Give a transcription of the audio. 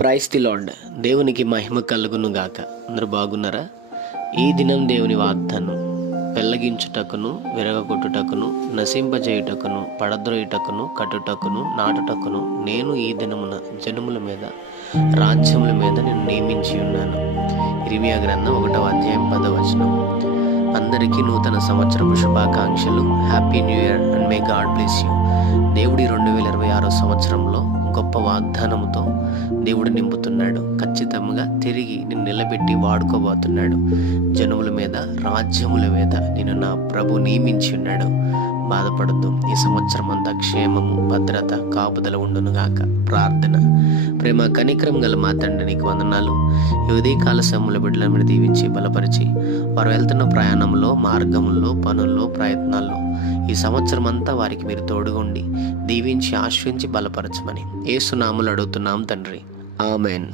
Praise the lord. దేవునికి మహిమ కలుగును గాక. అందరూ బాగున్నారా? ఈ దినం దేవుని వాగ్దానం పెళ్ళగించుటకును, విరగొట్టుటకును, నశింపజేయుటకును, పడద్రోయుటకును, కట్టుటకును, నాటుటకును నేను ఈ దినమున జనముల మీద, రాజ్యముల మీద నేను నియమించి ఉన్నాను. ఇర్మియా గ్రంథం 1వ అధ్యాయం 10వ వచనం. అందరికీ నూతన సంవత్సరపు శుభాకాంక్షలు. Happy new year and may God bless you. దేవుడి 2026 సంవత్సరంలో గొప్ప వాగ్దానముతో దేవుడు నింపుతున్నాడు. ఖచ్చితంగా తిరిగి నిన్ను నిలబెట్టి వాడుకోబోతున్నాడు. జనముల మీద, రాజ్యముల మీద నిన్ను నా ప్రభు నియమించి ఉన్నాడు. బాధపడద్దు. ఈ సంవత్సరం అంతా క్షేమము, భద్రత, కాపుదల ఉండునుగాక. ప్రార్థన. ప్రేమ కనికరం గల మా తండ్రి, నీకు వందనాలు. ఈ ఉదయకాల సమయంలో బిడ్డలను మీరు దీవించి బలపరిచి వారు వెళ్తున్న ప్రయాణంలో, మార్గంలో, పనుల్లో, ప్రయత్నాల్లో ఈ సంవత్సరం అంతా వారికి మీరు తోడుగుండి దీవించి ఆశ్రయించి బలపరచమని యేసు నామములో అడుగుతున్నాం తండ్రి. ఆమెన్.